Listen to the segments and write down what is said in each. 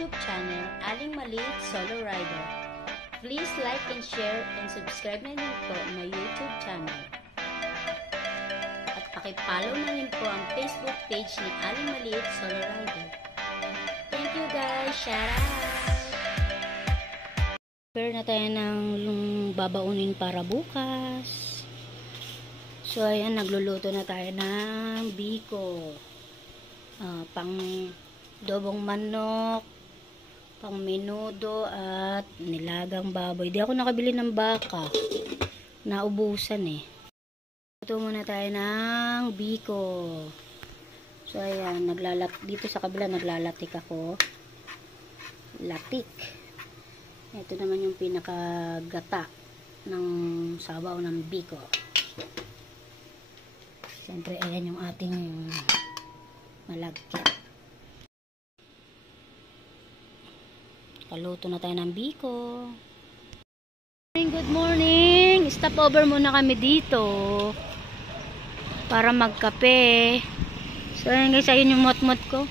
YouTube channel, Aling Maliit Solo Rider. Please like and share and subscribe na din po my YouTube channel. At pakipollow na rin po ang Facebook page ni Aling Maliit Solo Rider. Thank you guys! Shout out! Prepare na tayo ng babaunin para bukas. So ayan, nagluluto na tayo ng biko. Pang dobong manok, pang menudo at nilagang baboy. Di ako nakabili ng baka. Naubusan eh. Luto muna tayo ng biko. So ayan, dito sa kabila naglalatik ako. Latik. Ito naman yung pinakagata ng sabaw ng biko. Siyempre, ayan yung ating malagkit. Kaluto na tayo ng biko. Good morning! Stop over muna kami dito para magkape. So, ayan guys, ayun yung mot-mot ko.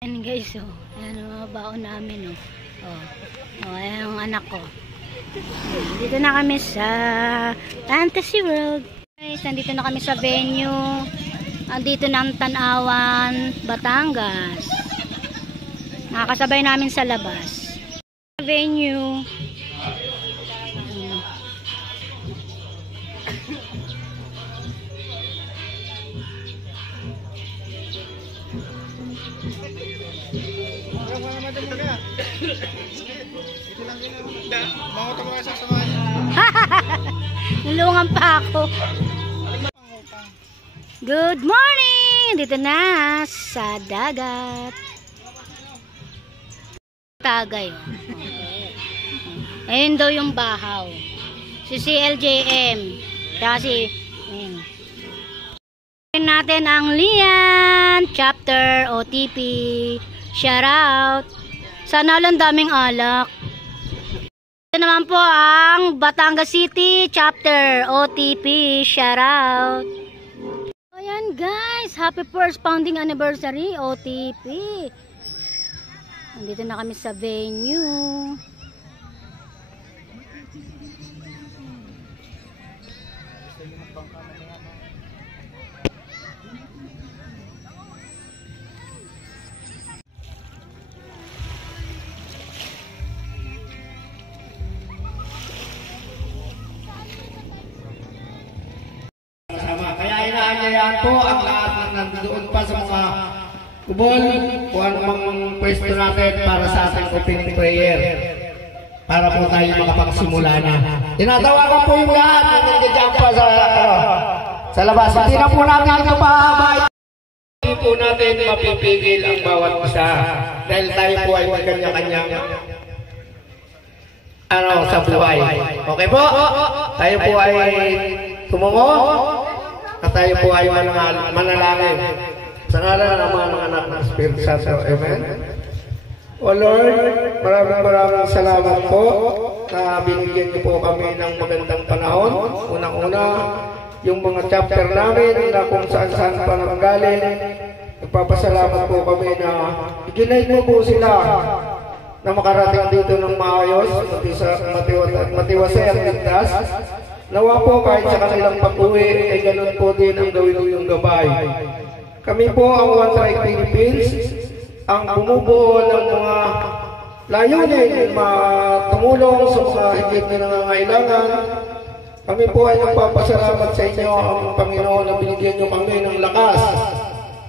Ayan guys, oh. Ayan ang mga baon namin, oh. Ayan ang anak ko. Dito na kami sa Fantasy World. Guys, nandito na kami sa venue. Andito na ang Tanawan, Batangas. Nakakasabay namin sa labas. Venue. Nulungan pa ako. Good morning! Dito na sa dagat. Tagay. Ayun daw yung bahaw. Si CLJM. Kasi natin ang Lian chapter OTP. Shout out. Sana lang daming alak. Ito naman po ang Batangas City chapter OTP. Shout out. Ayan guys, happy first founding anniversary OTP. Nandito na kami sa venue. Kaya inaanyayahan po ang lahat ng nandoon pa sa mga kubol kung anumang pwesto natin para sa ating opening prayer. Para po tayo makapagsimula na. Tinatawagan po yung lahat na nandiyan pa sa labas. Hindi na po namin ang pahabay. Hindi po natin mapipigil ang bawat isa. Dahil tayo po ay may kanya-kanyang sa buhay. Okay po? Tayo po ay tumungo. At tayo po ay manalangin. Sa ngalan ng mga anak ng Espiritu Santo. Amen. O Lord, maraming salamat po na binigyan niyo po kami ng magandang panahon. Unang-una, yung mga chapter namin na kung saan-saan pa nanggaling. Nagpapasalamat po kami na iginay mo po sila na makarating dito ng maayos, matiwasay at ligtas. Nawa po kahit sa kanilang pag-uwi ay ganun po din ang gawin yung gabay. Kami po ang One Tribe Philippines, ang bumubuo ng mga layunin tumulong sa mga higit na nangangailangan. Kami po ay nagpapasalamat sa inyo ang Panginoon na binigyan nyo kami ng lakas,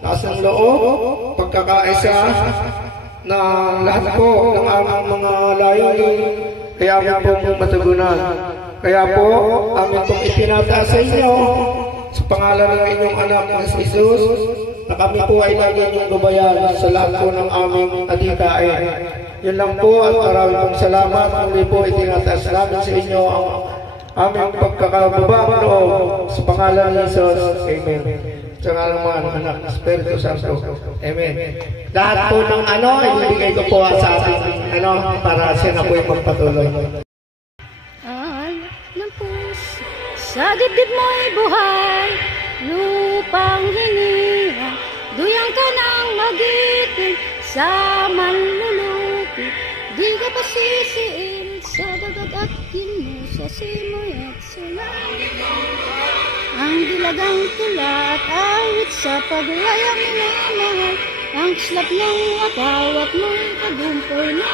ng loob, pagkakaisa na lahat po ng aming mga layunin kaya amin po matugunan. Kaya po, amin pong itinataas sa inyo sa pangalan ng inyong anak na si Jesus na kami po ay lagi niyong gabayan sa lahat po ng aming adhikain. Yun lang po at maraming pong salamat. Muli po itinataas namin sa inyo ang aming pagkakababang loob sa pangalan ni Jesus. Amen. Sa ngalan ng mga anak ng Espiritu Santo. Amen. Lahat po ng ibibigay ko po sa ating para siya na po yung magpatuloy. Sa dibdib mo'y buhay, lupang hingin. ka nang magiting sa manlulupi. Di ka pasisiil sa dagat at kinu, sa simoy at sa langit. Ang dilagang tula at awit sa paglayang minamahal. Ang kislap ng atawat mong kadumpoy na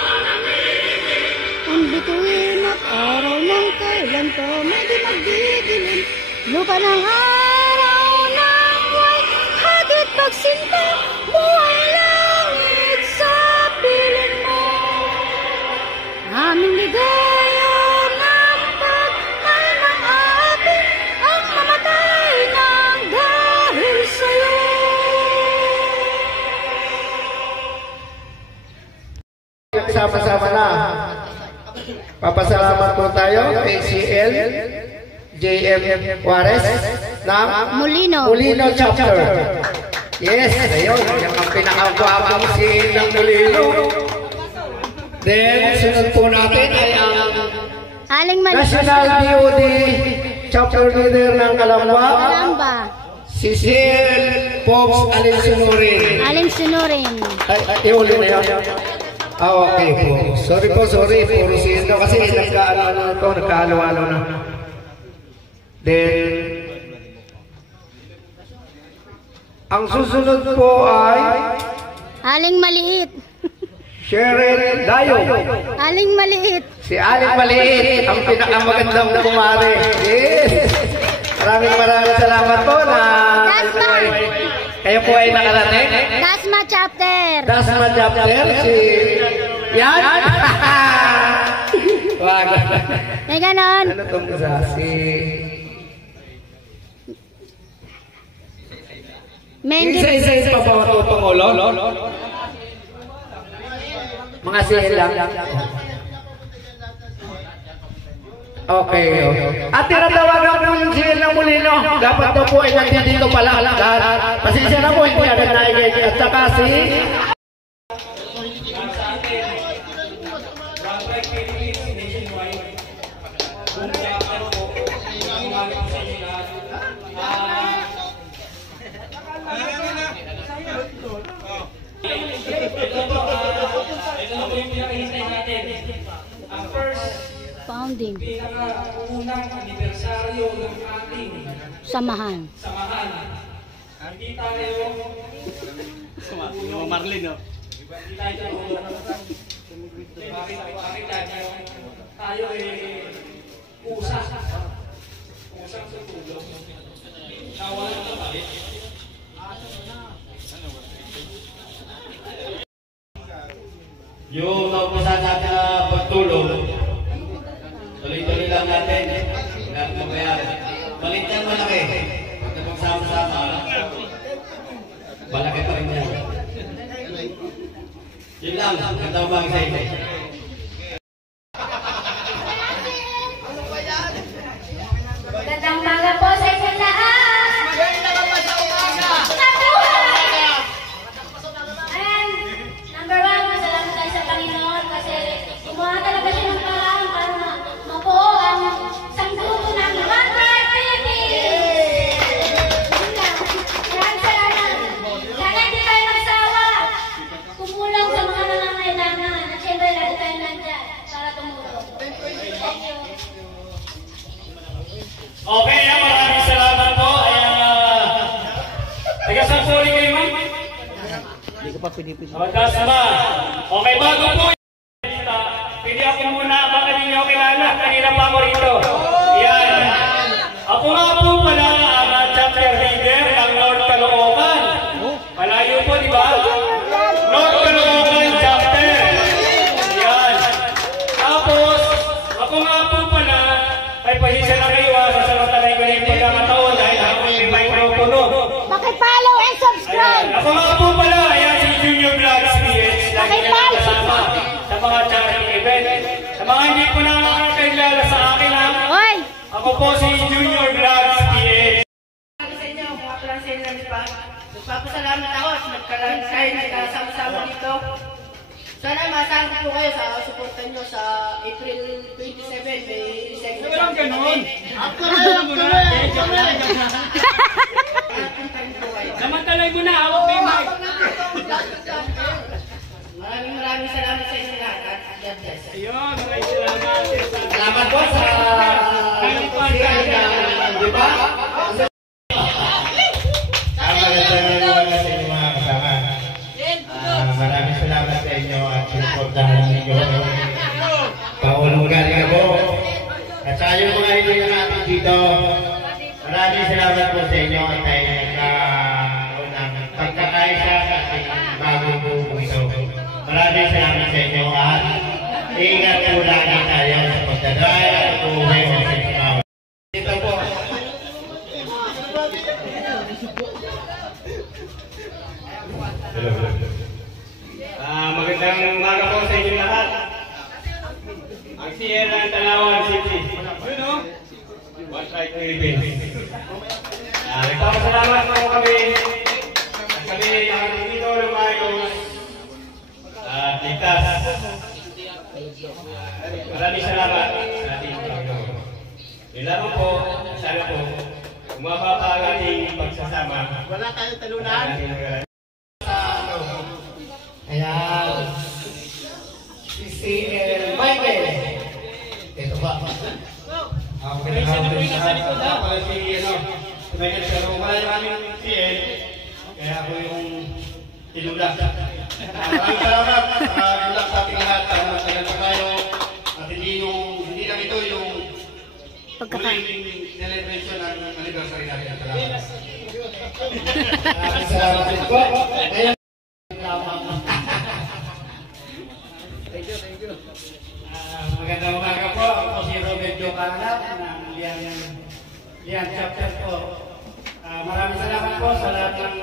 ang bituin at araw ng kailan pa may di magdidilim. Lupa ng araw ng buhay, hatid pagsinta, buhay langit sa piling mo. Aming ligaya ng pagmay ng atin, ang mamatay ng dahil sa'yo. Sama-sama na. Papasalamat po tayo kay CL JM Juarez ng Molino Chapter. Yes, ayun. Yung ang pinakagwapong si ng Molino. Then, sunod po natin ay ang National DOD Chapter Leader ng Calamba. Si CL Pops Alinsunurin. Ay, ihuli na yan. Okay po. Sorry. Puro sino kasi nagkaalo-alo na. Then, ang susunod po ay Aling Maliit. Sheryl Dayo. Aling Maliit. Si Aling Maliit, ang pinakamagandang kumare. Yes! Maraming salamat po na kayo po ay nakarating. Dasma Chapter. Si yan. Wag. May ganon. Ano itong isa? Isa pa ba ito Pangulo? Mga sila lang. Okay. At tinatawagan ko yung CL ng Molino. Dapat daw po ay nandito pala. Pasensya na po, hindi agad naigay. At saka si founding. Pinaka-unang anibersaryo ng ating Samahan. Hindi tayo Marlin, no? hindi tayo tayo ay usang sa tulong. Nawalan na balik. Yung naumpasan natin na pagtulong, tuloy-tuloy lang natin. Malit yan malaki. Pagka pagsama-sama, malaki pa rin yan. Yun lang, ganda mo bang sa inyo? Gandang umaga po sa inyo lahat. Number one, masalamat tayo sa Panginoon kasi gumawa talaga siya ng paraan para mabuo ang sangguto ng Mother Philippines. Maraming salamat. Sana hindi tayo magsawa. Tumulong sa mga nangangailangan. At syempre, lagi tayo nandyan para tumulong. Thank you. Okay, maraming salamat po. Taga-sampuli kayo, ma'am? Hindi ko pa pinipis. Magkasama. Okay, bago po pili ako muna. Baka hindi nyo kilala. Kanina pa ako rito. Yan. Ako nga po pala ang chapter leader ng North Caloocan. Malayo po, di ba? North Caloocan chapter. Yan. Tapos, ako nga po pala ay pahisya na kayo sa samantalay ko na yung pagkakataon dahil ako may microphone. Pakipollow and subscribe. Ako nga po pala, ayan si Junior Vlogs PH. Lagi na nakasama sa mga charity event. Sa mga hindi po nakakilala sa akin ha. Hoy! Ako po si Junior Vlogs PH. Sa inyo, mga klasen lang pa. Nagpapasalamat ako at nagkaroon kayo nagkasama-sama dito. Sana masama po kayo sa suportan nyo sa April 27, may segment. Walang ganun. Ating time po kayo. Samantalay mo na, hawak mo yung mic. nyo. Paulong galing ako. At saka yung mga hindi na natin dito, maraming salamat po sa inyo at tayo nagkaroon ng pagkakaisa sa ating bagong buong ito. Maraming salamat sa inyo at ingat po lagi tayo sa pagdadrive at pag-uwi o sa ikaw. Dito po. Magandang umaga po sa inyo lahat. Ang Sierra ng Tanawan City. Yun o. One Strike Philippines. Nagpapasalamat po kami. At kami ang dito ng Marcos. At ligtas. Maraming salamat sa ating Panginoon. Yun lamang po. Sana po. Umaba pa ang ating pagsasama. Wala tayong talunan. Ayan. Si Michael. Ito ba? Ako pinagkakaroon sa likod ha. Para si Michael Saro. Wala namin CL. Kaya ako yung tinulak. Maraming salamat. Tulak sa ating lahat. Tagal na tayo. At hindi lang ito yung huling celebration ng anniversary natin. Salamat. Salamat po. Magandang umaga po. Ako si Robert Jocarlat ng Lian Chapter po. Maraming salamat po sa lahat ng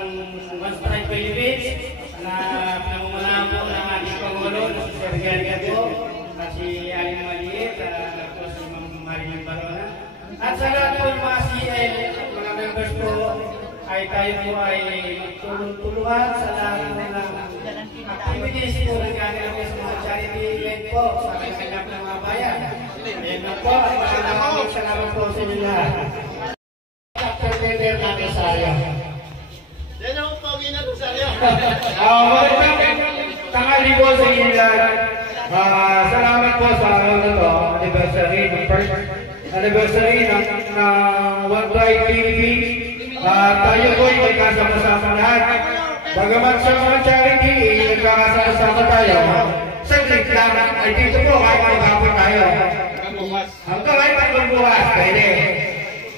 One Strike Philippines na pinamumunahan po ng ating Pangulo na si Sir Galiga po at si Aling Maliit at po si Ma'am Marilyn Barona. At sa lahat po yung mga CL at mga members po ay tayo po ay magtulong-tulungan sa lahat ng activities po na gagawin sa mga charity event po sa kanyang ng mga bayan. Ayan po, maraming salamat po sa inyo lahat. Chapter leader natin sa iyo. Yan ang pawin na Rosario. Magandang tanghali po sa inyo lahat. Salamat po sa anniversary, ng first anniversary ng One Strike Philippines. Tayo po ay magkasama-sama lahat. Bagamat sa mga charity, nagkakasama tayo. Saglit lang, ay dito po kahit maghapon tayo. Hanggang ay tatlong bukas, pwede.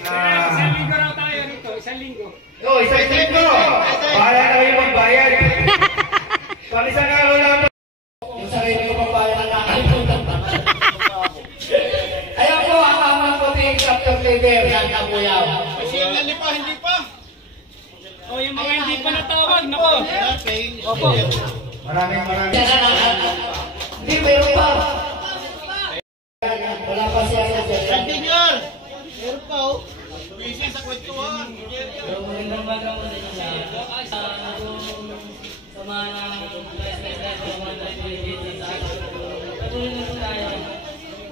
Isang linggo raw tayo rito, isang linggo. Isang linggo! Bahala na kayo magbayad. Pag isang araw lang. Yung sarili ko pang bayan ang nakalimutan. Ayan po ang amang puting chapter leader ng Kabuyaw. Hindi pa. O yung mga hindi pa natawag, nako. Opo. Maraming. Hindi, meron pa. Wala pa siya sa dyan. Engineer! Meron pa oh. Busy sa kwentuhan.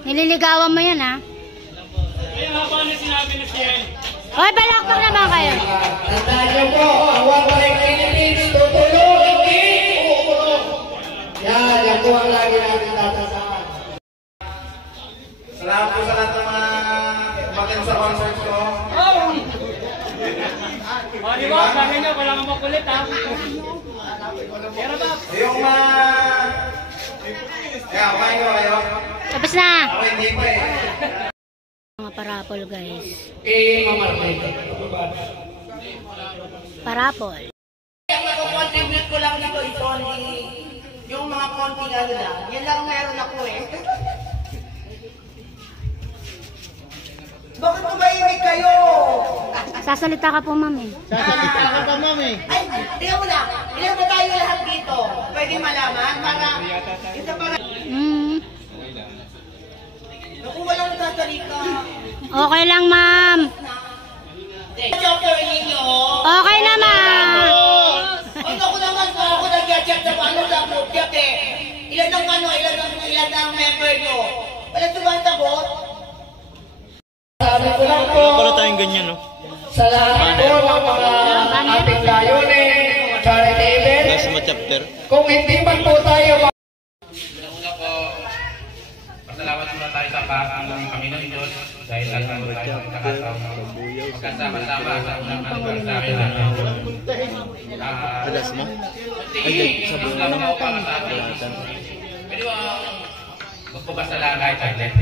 Nililigawan mo yan, ha? Ayun, haba na sinabi ni Ciel. Hoy, balakpak naman kayo. Tandaan niyo po, ang One Strike Philippines, tutulong, hindi uuulong. Yan po ang lagi natin tatasaan. Salamat po sa lahat ng mga umatin sa concert ko. Oh! O, di ba? Sabi niyo, wala kang makulit, ha? Pero ba? Yung kumain ko kayo. Tapos na. Ako hindi pa eh. Mga parapol, guys. Mamarmay. Parapol. Ang nag-contribute ko lang dito, ito, yung mga konting ano lang. Yan lang meron ako eh. Bakit tumahimik kayo? Sasalita ka po, ma'am, eh. Sasalita ka pa, mami. Ay, tingnan mo na. Ilan ba tayo lahat dito? Pwede malaman para... Ito para... Naku, walang tatalika. Okay lang, ma'am. Chopper ninyo. Okay na, ma'am. Ay, naku naman po ako nag-chat na paano lang po, chat eh. Ilan ang member nyo? Wala tumatabot? Sabi ko lang po, sa lahat po ng mga ating layunin, charity event, kung hindi man po tayo Una po, pasalamat muna tayo sa Panginoon Diyos dahil nagkaroon tayo ng kakataon magkasama-sama sa unang anniversary natin. Alas na? Ay, sabi na lang ako para sa atin. Pero magpabasa lang kahit saglit.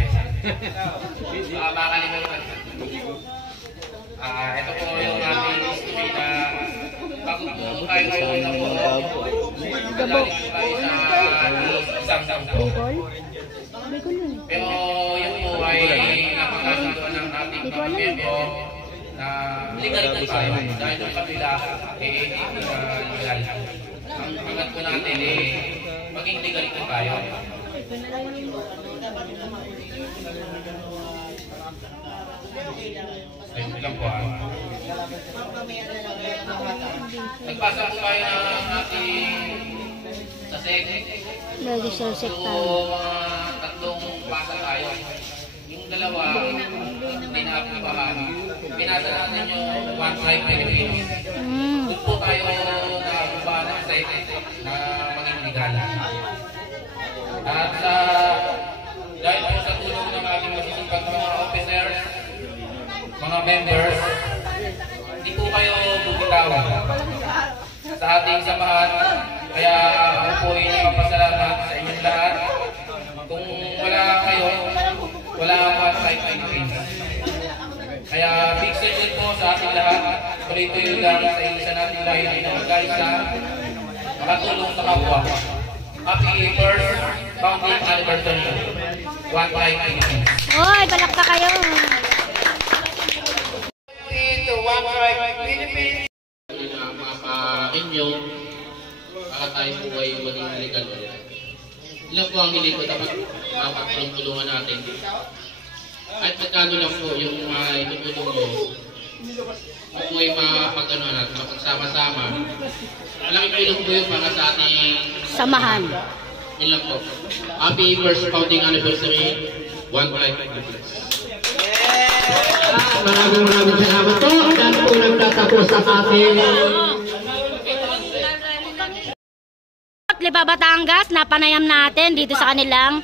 Makakalimutan. Ito po yung ating history na bago po tayo ngayon na po. Magaling po tayo sa isang po. Pero yun po ay napagkasundo ng ating mga miyembro na legal po tayo. Dahil yung kapila legal. Ang hanggat po natin maging legal po tayo. Ay, lang po nagpasa po tayo ng ating sa second. Lagi siya sekta. Tatlong pasa tayo. Yung dalawa, hindi na apipahan. Pinasa natin yung One Tribe Philippines. Doon po tayo na excited na maging legal. At dahil po sa tulong ng ating masisipag mga officers, mga members, hindi po kayo bumitawan sa ating samahan. Kaya ako po ay nagpapasalamat sa inyong lahat. Kung wala kayo, wala ang One Tribe Philippines. Kaya big salute po sa ating lahat. Tuloy-tuloy lang sa isa nating lahi na magkaisa, makatulong sa kapwa. Happy first founding anniversary, One Tribe Philippines. Oy, palakpak kayo. One Tribe Philippines. Mga pa-inyo, para tayo po ay maging legal ulit. Ilan po ang hindi ko dapat tulungan natin. At magkano lang po yung mga itutulong nyo, kung ay mapag-ano natin, mapagsama-sama. Malaking tulong po yung para sa ating Samahan. yun lang po. Happy first founding anniversary, One Tribe Philippines. Maraming salamat po. Dahil po nagtatapos sa ating Lipa Batangas, napanayam natin dito sa kanilang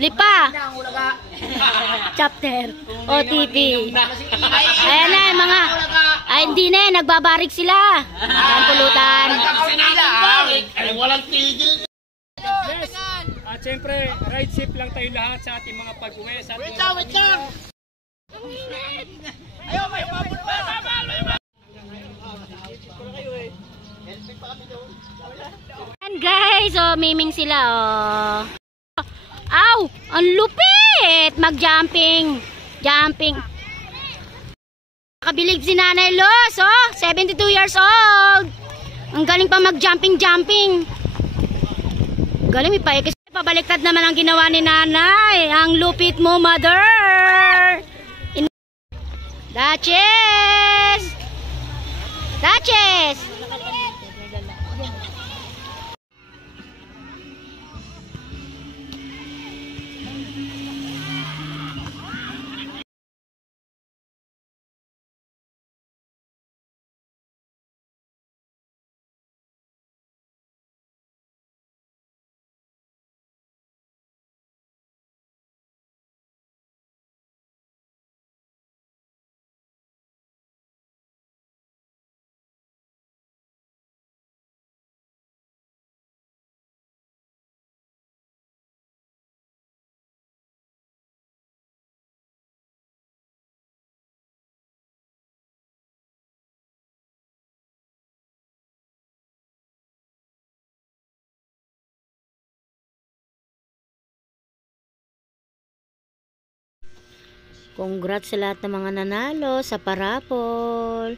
Lipa Chapter OTP. Ayan na mga ay hindi na nagbabarik sila. Ang pulutan. walang tigil. At syempre, ride safe lang tayo lahat sa ating mga pag-uwi. Wait lang. Ayaw, may umabot pa. And guys, oh, miming sila, oh. Aw, ang lupit! Mag-jumping. Jumping. Nakabilig si Nanay Los, oh. 72 years old. Ang galing pa mag-jumping. Galing, may paikis. Pabaliktad naman ang ginawa ni Nanay. Ang lupit mo, mother. Duchess! Duchess! Congrats sa lahat ng mga nanalo sa parapol.